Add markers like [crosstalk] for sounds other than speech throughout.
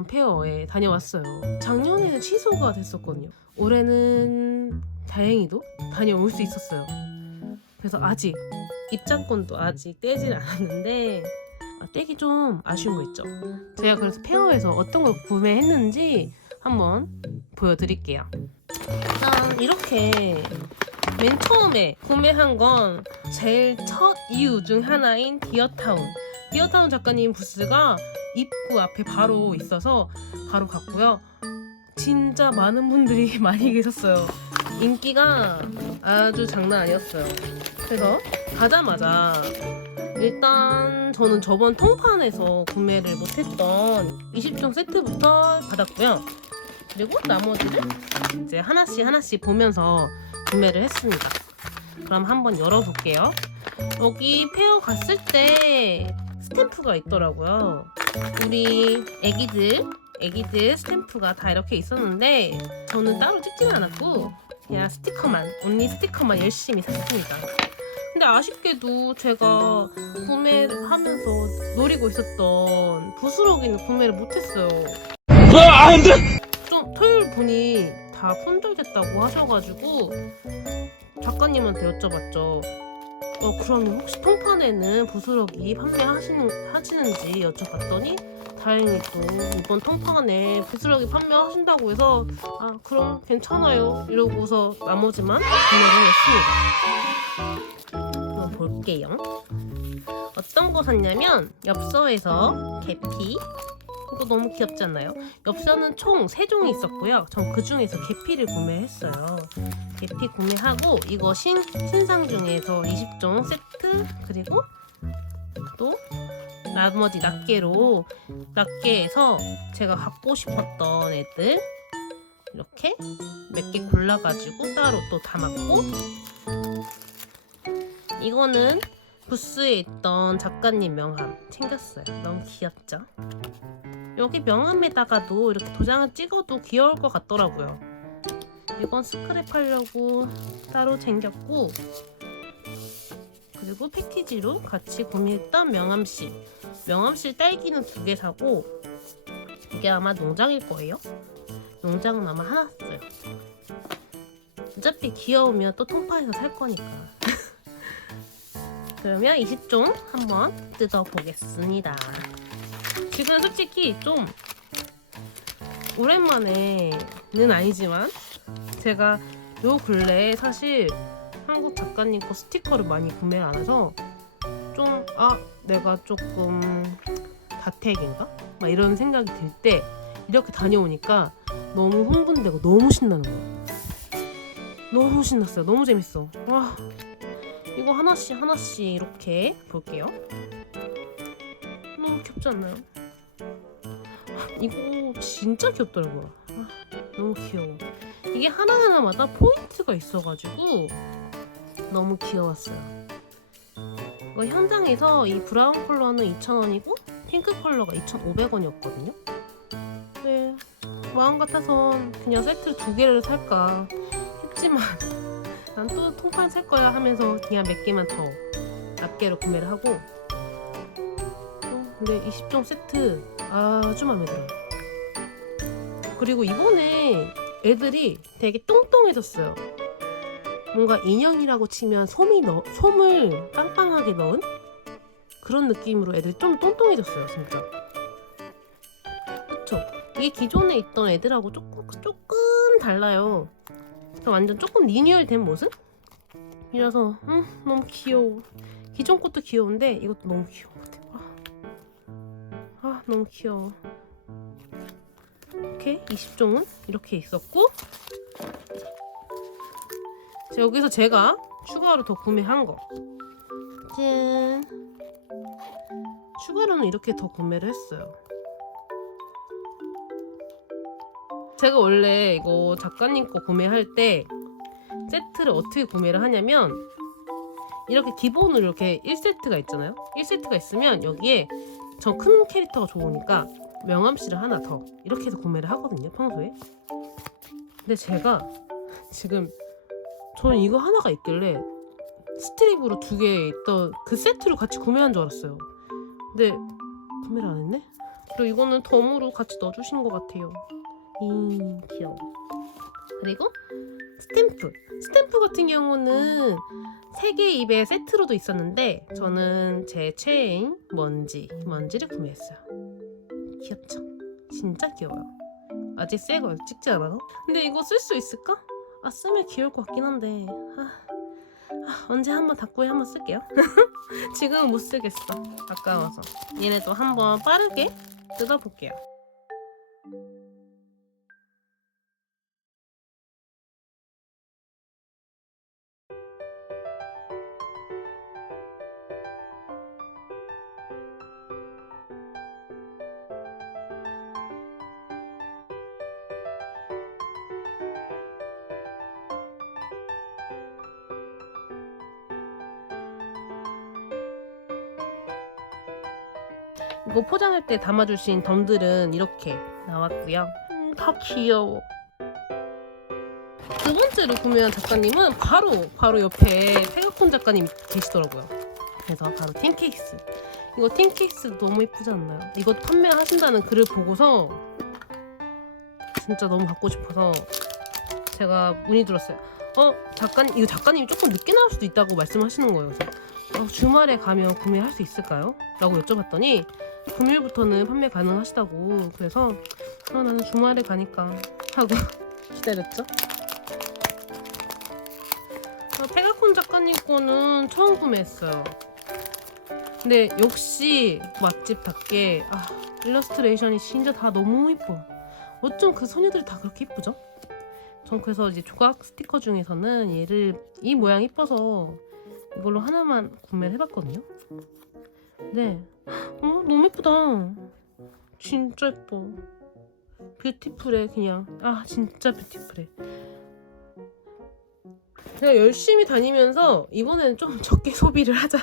일러스트레이션 페어에 다녀왔어요. 작년에는 취소가 됐었거든요. 올해는 다행히도 다녀올 수 있었어요. 그래서 아직 입장권도 아직 떼진 않았는데 아, 떼기 좀 아쉬운 거 있죠. 제가 그래서 페어에서 어떤 걸 구매했는지 한번 보여드릴게요. 짠 이렇게 맨 처음에 구매한 건 제일 첫 이유 중 하나인 디어타운 디어타운 작가님 부스가 입구 앞에 바로 있어서 바로 갔고요 진짜 많은 분들이 [laughs] 많이 계셨어요 인기가 아주 장난 아니었어요 그래서 가자마자 일단 저는 저번 통판에서 구매를 못했던 20종 세트부터 받았고요 그리고 나머지를 이제 하나씩 하나씩 보면서 구매를 했습니다. 그럼 한번 열어볼게요. 여기 페어 갔을 때 스탬프가 있더라고요. 우리 애기들, 애기들 스탬프가 다 이렇게 있었는데 저는 따로 찍지는 않았고 그냥 스티커만, 언니 스티커만 열심히 샀습니다. 근데 아쉽게도 제가 구매를 하면서 노리고 있었던 부스러기는 구매를 못했어요. 좀 토요일 분이 다 품절됐다고 하셔가지고 작가님한테 여쭤봤죠. 어 그럼 혹시 통판에는 부스러기 판매하시는 하시는지 여쭤봤더니 다행히 또 이번 통판에 부스러기 판매하신다고 해서 아 그럼 괜찮아요 이러고서 나머지만 구매를 했습니다. 한번 볼게요. 어떤 거 샀냐면 엽서에서 계피 이거 너무 귀엽지 않나요? 엽서는 총 3종이 있었고요. 전 그 중에서 계피를 구매했어요. 계피 구매하고 이거 신, 신상 중에서 20종 세트 그리고 또 나머지 낱개로 낱개에서 제가 갖고 싶었던 애들 이렇게 몇 개 골라가지고 따로 또 담았고 이거는 부스에 있던 작가님 명함 챙겼어요. 너무 귀엽죠? 여기 명함에다가도 이렇게 도장을 찍어도 귀여울 것 같더라고요. 이건 스크랩 하려고 따로 챙겼고 그리고 패키지로 같이 구매했던 명함실 명함실 딸기는 두 개 사고 이게 아마 농장일 거예요. 농장은 아마 하나 샀어요. 어차피 귀여우면 또 통파에서 살 거니까. [laughs] 그러면 20종 한번 뜯어보겠습니다. 지금 솔직히 좀 오랜만에는 아니지만 제가 요 근래에 사실 한국 작가님 거 스티커를 많이 구매를 안 해서 좀 아 내가 조금 다택인가? 막 이런 생각이 들 때 이렇게 다녀오니까 너무 흥분되고 너무 신나는 거예요. 너무 신났어요. 너무 재밌어. 와 이거 하나씩 하나씩 이렇게 볼게요. 너무 귀엽지 않나요? 아, 이거 진짜 귀엽더라고요. 아, 너무 귀여워. 이게 하나하나마다 포인트가 있어가지고 너무 귀여웠어요. 이거 현장에서 이 브라운 컬러는 2,000원이고 핑크 컬러가 2,500원이었거든요. 네, 마음 같아선 그냥 세트 두 개를 살까 했지만 [laughs] 난 또 통판 살 거야 하면서 그냥 몇 개만 더 낱개로 구매를 하고 어, 근데 20종 세트 아주 마음에 들어요. 그리고 이번에 애들이 되게 똥똥해졌어요. 뭔가 인형이라고 치면 솜이 넣, 솜을 빵빵하게 넣은 그런 느낌으로 애들이 좀 똥똥해졌어요, 진짜. 그쵸? 이게 기존에 있던 애들하고 조금, 조금 달라요. 완전 조금 리뉴얼 된 모습? 이라서, 음, 너무 귀여워. 기존 것도 귀여운데 이것도 너무 아 너무 귀여워. 이렇게 20종은 이렇게 있었고 자, 여기서 제가 추가로 더 구매한 거 짠! 추가로는 이렇게 더 구매를 했어요 제가 원래 이거 작가님 거 구매할 때 세트를 어떻게 구매를 하냐면 이렇게 기본으로 이렇게 1세트가 있잖아요 1세트가 있으면 여기에 저큰 캐릭터가 좋으니까 명함실을 하나 더 이렇게 해서 구매를 하거든요 평소에 근데 제가 [laughs] 지금 저는 이거 하나가 있길래 스트립으로 두 개 있던 그 세트로 같이 구매한 줄 알았어요 근데 구매를 안 했네? 그리고 이거는 덤으로 같이 넣어주신 것 같아요. 이 귀여워. 그리고 스탬프. 스탬프 같은 경우는 세개 입에 세트로도 있었는데 저는 제 최애인 먼지 먼지를 구매했어요. 귀엽죠? 진짜 귀여워요. 아직 새거 찍지 않아서? 근데 이거 쓸 수 있을까? 아 쓰면 귀여울 것 같긴 한데 아, 아, 언제 한번 닦고에 한번 쓸게요. [laughs] 지금은 못 쓰겠어. 아까워서. 얘네도 한번 빠르게 뜯어볼게요. 이거 포장할 때 담아주신 덤들은 이렇게 나왔고요. 음, 다 귀여워. 두 번째로 구매한 작가님은 바로 바로 옆에 태극폰 작가님 계시더라고요. 그래서 바로 팀케이스. 이거 팀케이스 너무 예쁘지 않나요? 이거 판매하신다는 글을 보고서 진짜 너무 갖고 싶어서 제가 문의 들었어요. 어 작가님 이거 작가님이 조금 늦게 나올 수도 있다고 말씀하시는 거예요. 그래서 어, 주말에 가면 구매할 수 있을까요? 라고 여쭤봤더니 금요일부터는 판매 가능하시다고 그래서 아, 나는 주말에 가니까 하고 기다렸죠. 아, 페가콘 작가님 거는 처음 구매했어요. 근데 역시 맛집답게 아, 일러스트레이션이 진짜 다 너무 이뻐. 어쩜 그 소녀들이 다 그렇게 이쁘죠? 전 그래서 이제 조각 스티커 중에서는 얘를 이 모양 이뻐서 이걸로 하나만 구매를 해봤거든요. 네, 어, 너무 예쁘다. 진짜 예뻐. 뷰티풀해 그냥. 아 진짜 뷰티풀해. 제가 열심히 다니면서 이번에는 좀 [laughs] 적게 소비를 하자.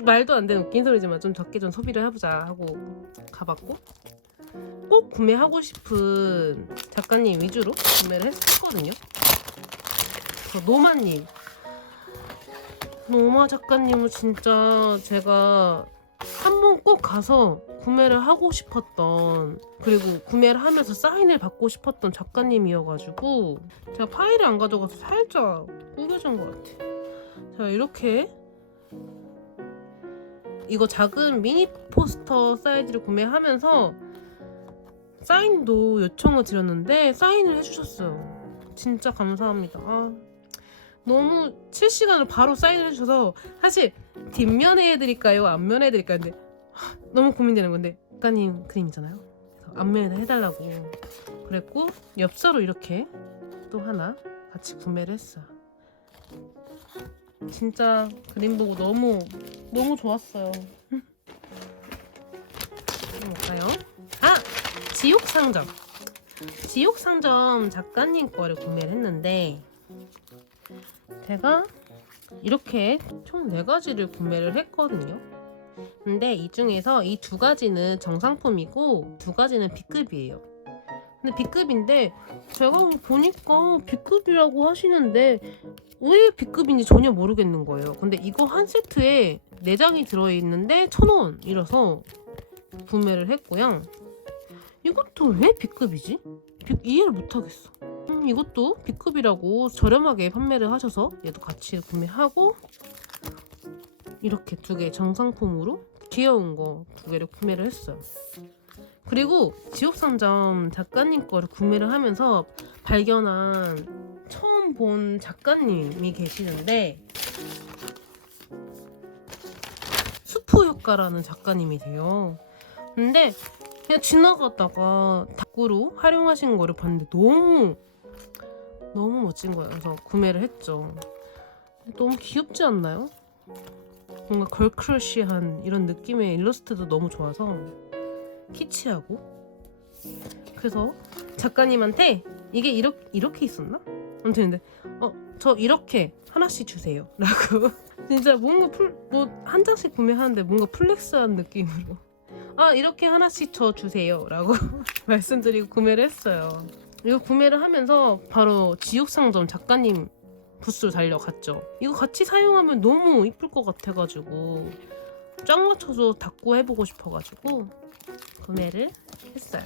말도 안 되는 웃긴 소리지만 좀 적게 좀 소비를 해보자 하고 가봤고 꼭 구매하고 싶은 작가님 위주로 구매를 했었거든요. 저 노마님 노마 작가님은 진짜 제가 한번 꼭 가서 구매를 하고 싶었던 그리고 구매를 하면서 사인을 받고 싶었던 작가님이어가지고 제가 파일을 안 가져가서 살짝 구겨진 것 같아. 자 이렇게 이거 작은 미니 포스터 사이즈를 구매하면서 사인도 요청을 드렸는데 사인을 해주셨어요. 진짜 감사합니다. 아, 너무 실시간으로 바로 사인을 해주셔서 사실 뒷면에 해드릴까요? 앞면에 해드릴까요? 근데 하, 너무 고민되는 건데 작가님 그림이잖아요. 그래서 앞면에 해달라고 그랬고 엽서로 이렇게 또 하나 같이 구매를 했어요. 진짜 그림 보고 너무 너무 좋았어요. 볼까요? 아 지옥 상점. 지옥 상점 작가님 거를 구매를 했는데 제가 이렇게 총네 가지를 구매를 했거든요. 근데 이 중에서 이 두 가지는 정상품이고 두 가지는 B급이에요. 근데 B급인데 제가 보니까 B급이라고 하시는데 왜 B급인지 전혀 모르겠는 거예요. 근데 이거 한 세트에 4장이 들어있는데 1,000원이라서 구매를 했고요. 이것도 왜 B급이지? 비- 이해를 못하겠어. 음, 이것도 B급이라고 저렴하게 판매를 하셔서 얘도 같이 구매하고 이렇게 두 개 정상품으로 귀여운 거 두 개를 구매를 했어요. 그리고 지옥상점 작가님 거를 구매를 하면서 발견한 처음 본 작가님이 계시는데 수프 효과라는 작가님이세요. 근데 그냥 지나가다가 다꾸로 활용하신 거를 봤는데 너무 너무 멋진 거예요. 그래서 구매를 했죠. 너무 귀엽지 않나요? 뭔가 걸크러쉬한 이런 느낌의 일러스트도 너무 좋아서 키치하고 그래서 작가님한테 이게 이렇게 이렇게 있었나? 아무튼 근데 어 저 이렇게 하나씩 주세요 [laughs] 라고 진짜 뭔가 풀 뭐 한 장씩 구매하는데 뭔가 플렉스한 느낌으로 아 이렇게 하나씩 저 주세요 라고 [laughs] 말씀드리고 구매를 했어요 이거 구매를 하면서 바로 지옥상점 작가님 부스로 달려갔죠 이거 같이 사용하면 너무 이쁠 것 같아가지고 쫙 맞춰서 닦고 해보고 싶어가지고 구매를 했어요.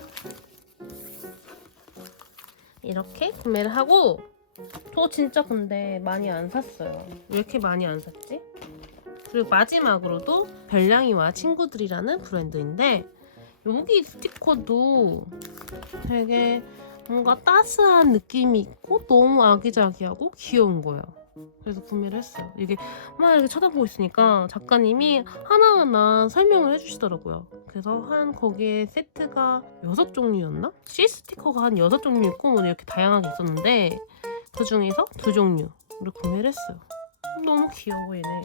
이렇게 구매를 하고 저 진짜 근데 많이 안 샀어요. 왜 이렇게 많이 안 샀지? 그리고 마지막으로도 별량이와 친구들이라는 브랜드인데 여기 스티커도 되게 뭔가 따스한 느낌이 있고 너무 아기자기하고 귀여운 거예요. 그래서 구매를 했어요. 이게 막 이렇게 쳐다보고 있으니까 작가님이 하나하나 설명을 해주시더라고요. 그래서 한 거기에 세트가 여섯 종류였나? C 스티커가 한 여섯 종류 있고 뭐 이렇게 다양하게 있었는데 그 중에서 두 종류를 구매를 했어요. 너무 귀여워 얘네.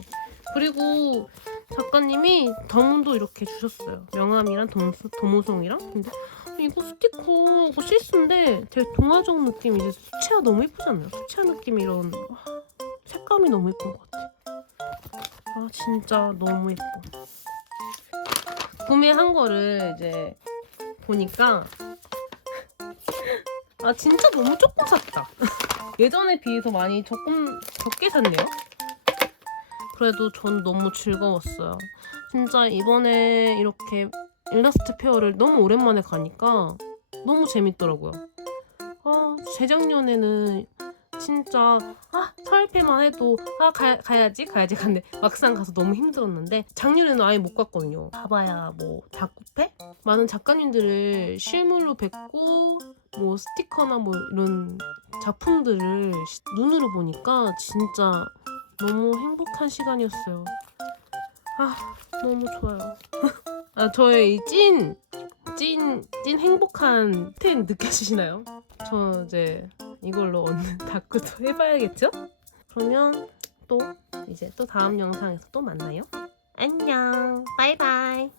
그리고 작가님이 덤도 이렇게 주셨어요. 명함이랑 동수, 도모송이랑. 근데 이거 스티커 이거 실수인데 되게 동화적 느낌 이제 수채화 너무 예쁘잖아요. 수채화 느낌 이런 와, 색감이 너무 예쁜 것 같아. 아 진짜 너무 예뻐. 구매한 거를 이제 보니까 [laughs] 아 진짜 너무 조금 샀다. [laughs] 예전에 비해서 많이 조금 적게 샀네요. 그래도 전 너무 즐거웠어요. 진짜 이번에 이렇게 일러스트 페어를 너무 오랜만에 가니까 너무 재밌더라고요. 아, 재작년에는 진짜 아 설패만 해도 아 가, 가야지 가야지 갔는데 막상 가서 너무 힘들었는데 작년에는 아예 못 갔거든요. 가봐야 뭐 작곡회 많은 작가님들을 실물로 뵙고 뭐 스티커나 뭐 이런 작품들을 시- 눈으로 보니까 진짜 너무 행복한 시간이었어요. 아 너무 좋아요. [laughs] 아 저의 이찐 찐, 찐 행복한 텐 느껴지시나요? 저 이제 이걸로 얻는 [laughs] 다크도 해봐야겠죠? 그러면 또 이제 또 다음 영상에서 또 만나요. 안녕. 바이바이.